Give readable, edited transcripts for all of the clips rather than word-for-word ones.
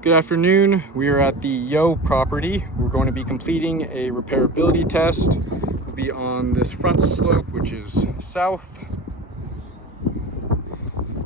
Good afternoon. We are at the Yo property. We're going to be completing a repairability test. We'll be on this front slope, which is south.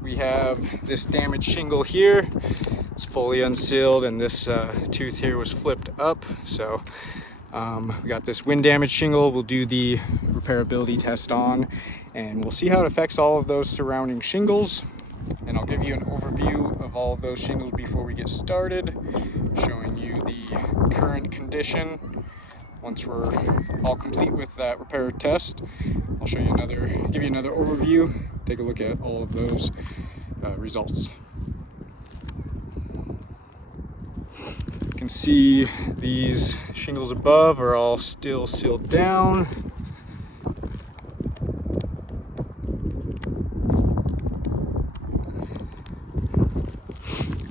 We have this damaged shingle here. It's fully unsealed, and this tooth here was flipped up. So we got this wind damage shingle. We'll do the repairability test on, and we'll see how it affects all of those surrounding shingles. And I'll give you an overview of all of those shingles before we get started, showing you the current condition. Once we're all complete with that repair test, I'll show you give you another overview, take a look at all of those results. You can see these shingles above are all still sealed down.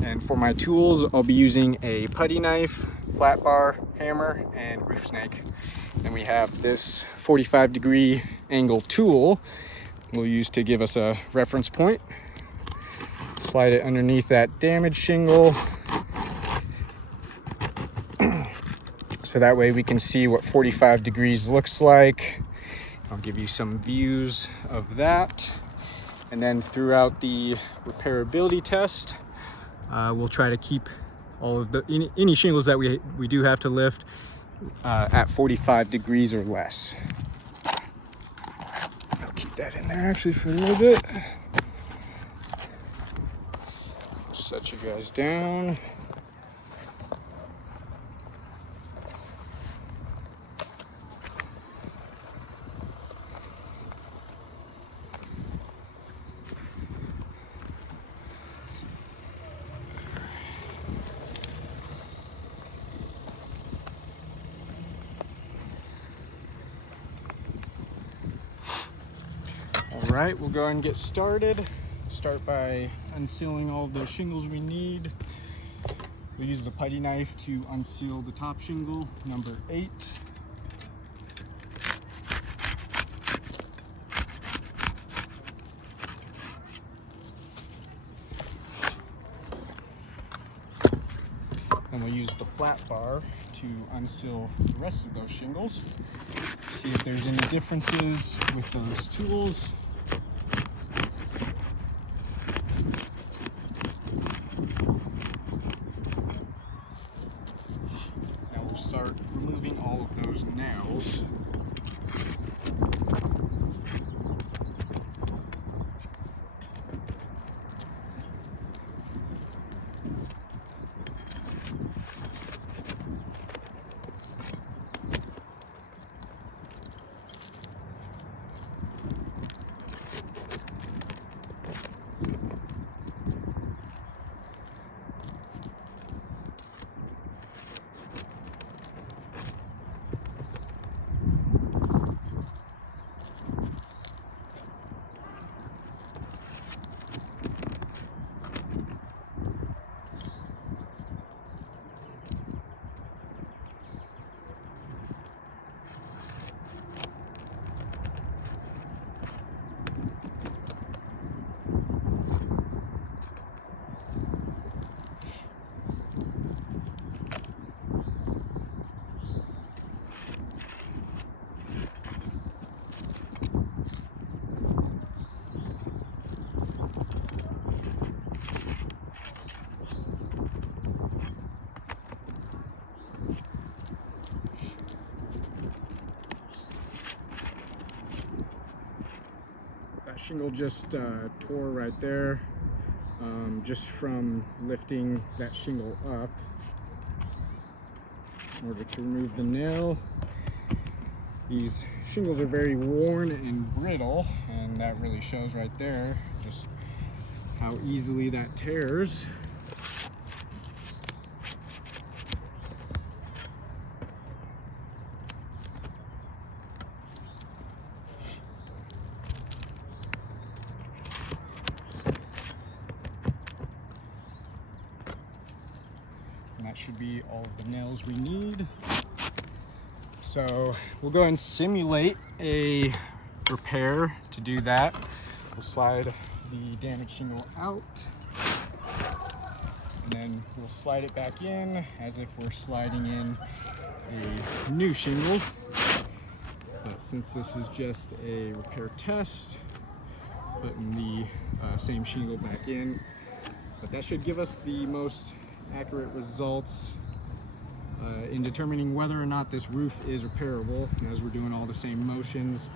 And for my tools, I'll be using a putty knife, flat bar, hammer, and roof snake. And we have this 45-degree angle tool we'll use to give us a reference point. Slide it underneath that damaged shingle, so that way we can see what 45 degrees looks like. I'll give you some views of that. And then throughout the repairability test, we'll try to keep all of any shingles that we do have to lift at 45 degrees or less. I'll keep that in there actually for a little bit. Set you guys down. All right, we'll go ahead and get started. Start by unsealing all of those shingles we need. We'll use the putty knife to unseal the top shingle, number 8. And we'll use the flat bar to unseal the rest of those shingles. See if there's any differences with those tools. Now we'll start removing all of those nails. Shingle just tore right there, just from lifting that shingle up. In order to remove the nail, these shingles are very worn and brittle, and that really shows right there just how easily that tears. And that should be all of the nails we need. So we'll go and simulate a repair. To do that, we'll slide the damaged shingle out, and then we'll slide it back in as if we're sliding in a new shingle. But since this is just a repair test, putting the same shingle back in. But that should give us the most accurate results in determining whether or not this roof is repairable, as we're doing all the same motions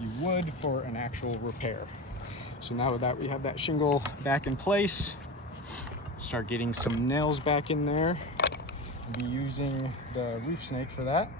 you would for an actual repair. So now that we have that shingle back in place, start getting some nails back in there. I'll be using the roof snake for that.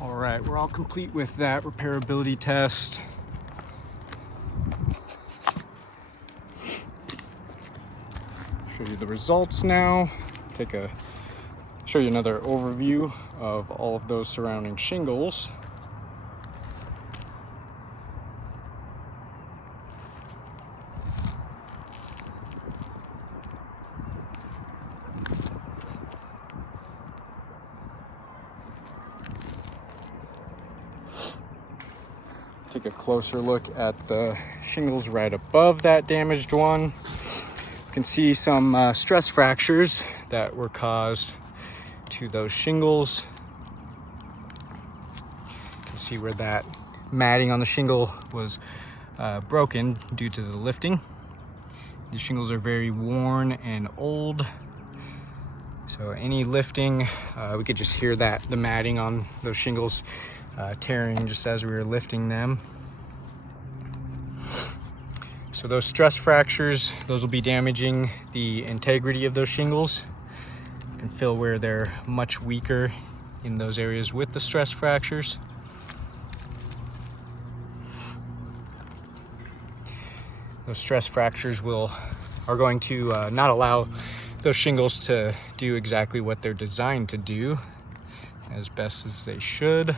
All right, we're all complete with that repairability test. Show you the results now. Show you another overview of all of those surrounding shingles. take a closer look at the shingles right above that damaged one. You can see some stress fractures that were caused to those shingles. You can see where that matting on the shingle was broken due to the lifting. These shingles are very worn and old, so any lifting, we could just hear the matting on those shingles tearing just as we were lifting them. So those stress fractures, those will be damaging the integrity of those shingles. You can feel where they're much weaker in those areas with the stress fractures. Those stress fractures are going to not allow those shingles to do exactly what they're designed to do as best as they should.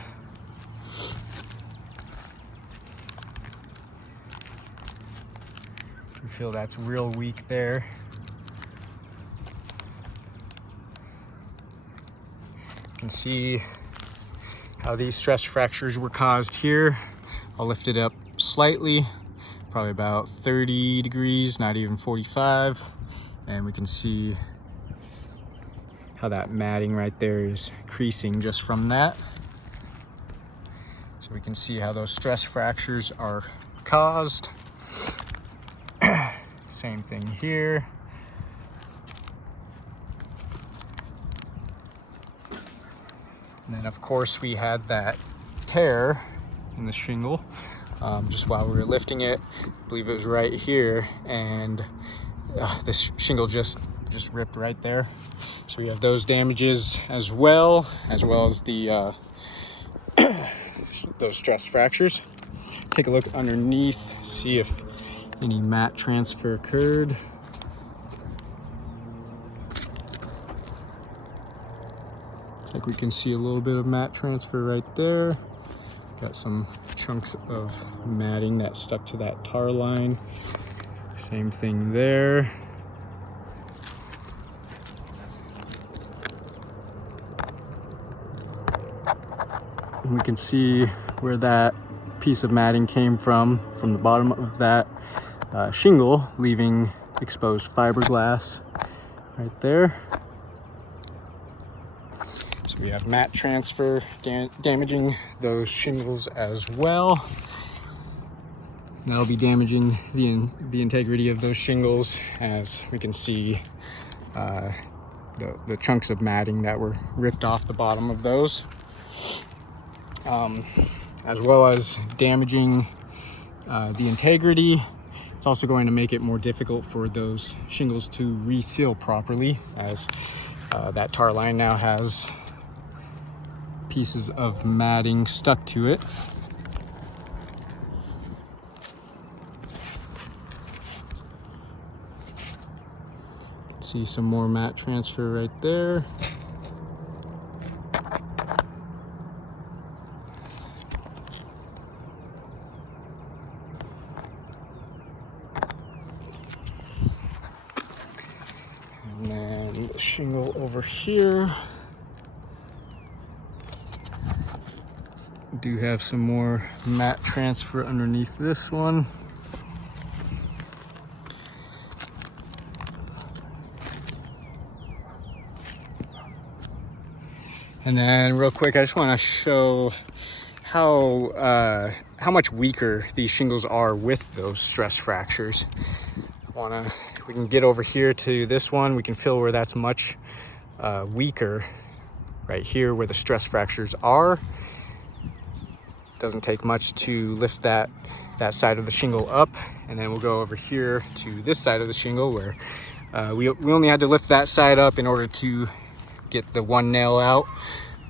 You can feel that's real weak there. You can see how these stress fractures were caused here. I'll lift it up slightly, probably about 30 degrees, not even 45. And we can see how that matting right there is creasing just from that. So we can see how those stress fractures are caused. Same thing here. And then of course we had that tear in the shingle just while we were lifting it. I believe it was right here, and this shingle just ripped right there. So we have those damages as well as the those stress fractures. Take a look underneath, see if any mat transfer occurred. Looks like we can see a little bit of mat transfer right there. Got some chunks of matting that stuck to that tar line. Same thing there. And we can see where that piece of matting came from the bottom of that shingle, leaving exposed fiberglass right there. So we have mat transfer damaging those shingles as well. That'll be damaging the integrity of those shingles, as we can see the chunks of matting that were ripped off the bottom of those, as well as damaging the integrity. It's also going to make it more difficult for those shingles to reseal properly, as that tar line now has pieces of matting stuck to it. See some more mat transfer right there. And then the shingle over here. We do have some more mat transfer underneath this one. And then real quick, I just want to show how much weaker these shingles are with those stress fractures. We can get over here to this one. We can feel where that's much weaker right here where the stress fractures are. It doesn't take much to lift that side of the shingle up. And then we'll go over here to this side of the shingle where we only had to lift that side up in order to get the one nail out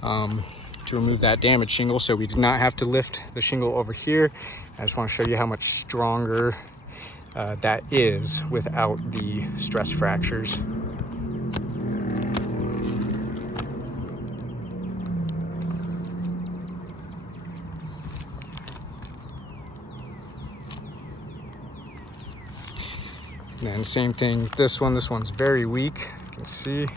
to remove that damaged shingle, so we did not have to lift the shingle over here. I just want to show you how much stronger that is without the stress fractures. And then same thing with this one. This one's very weak, you can see.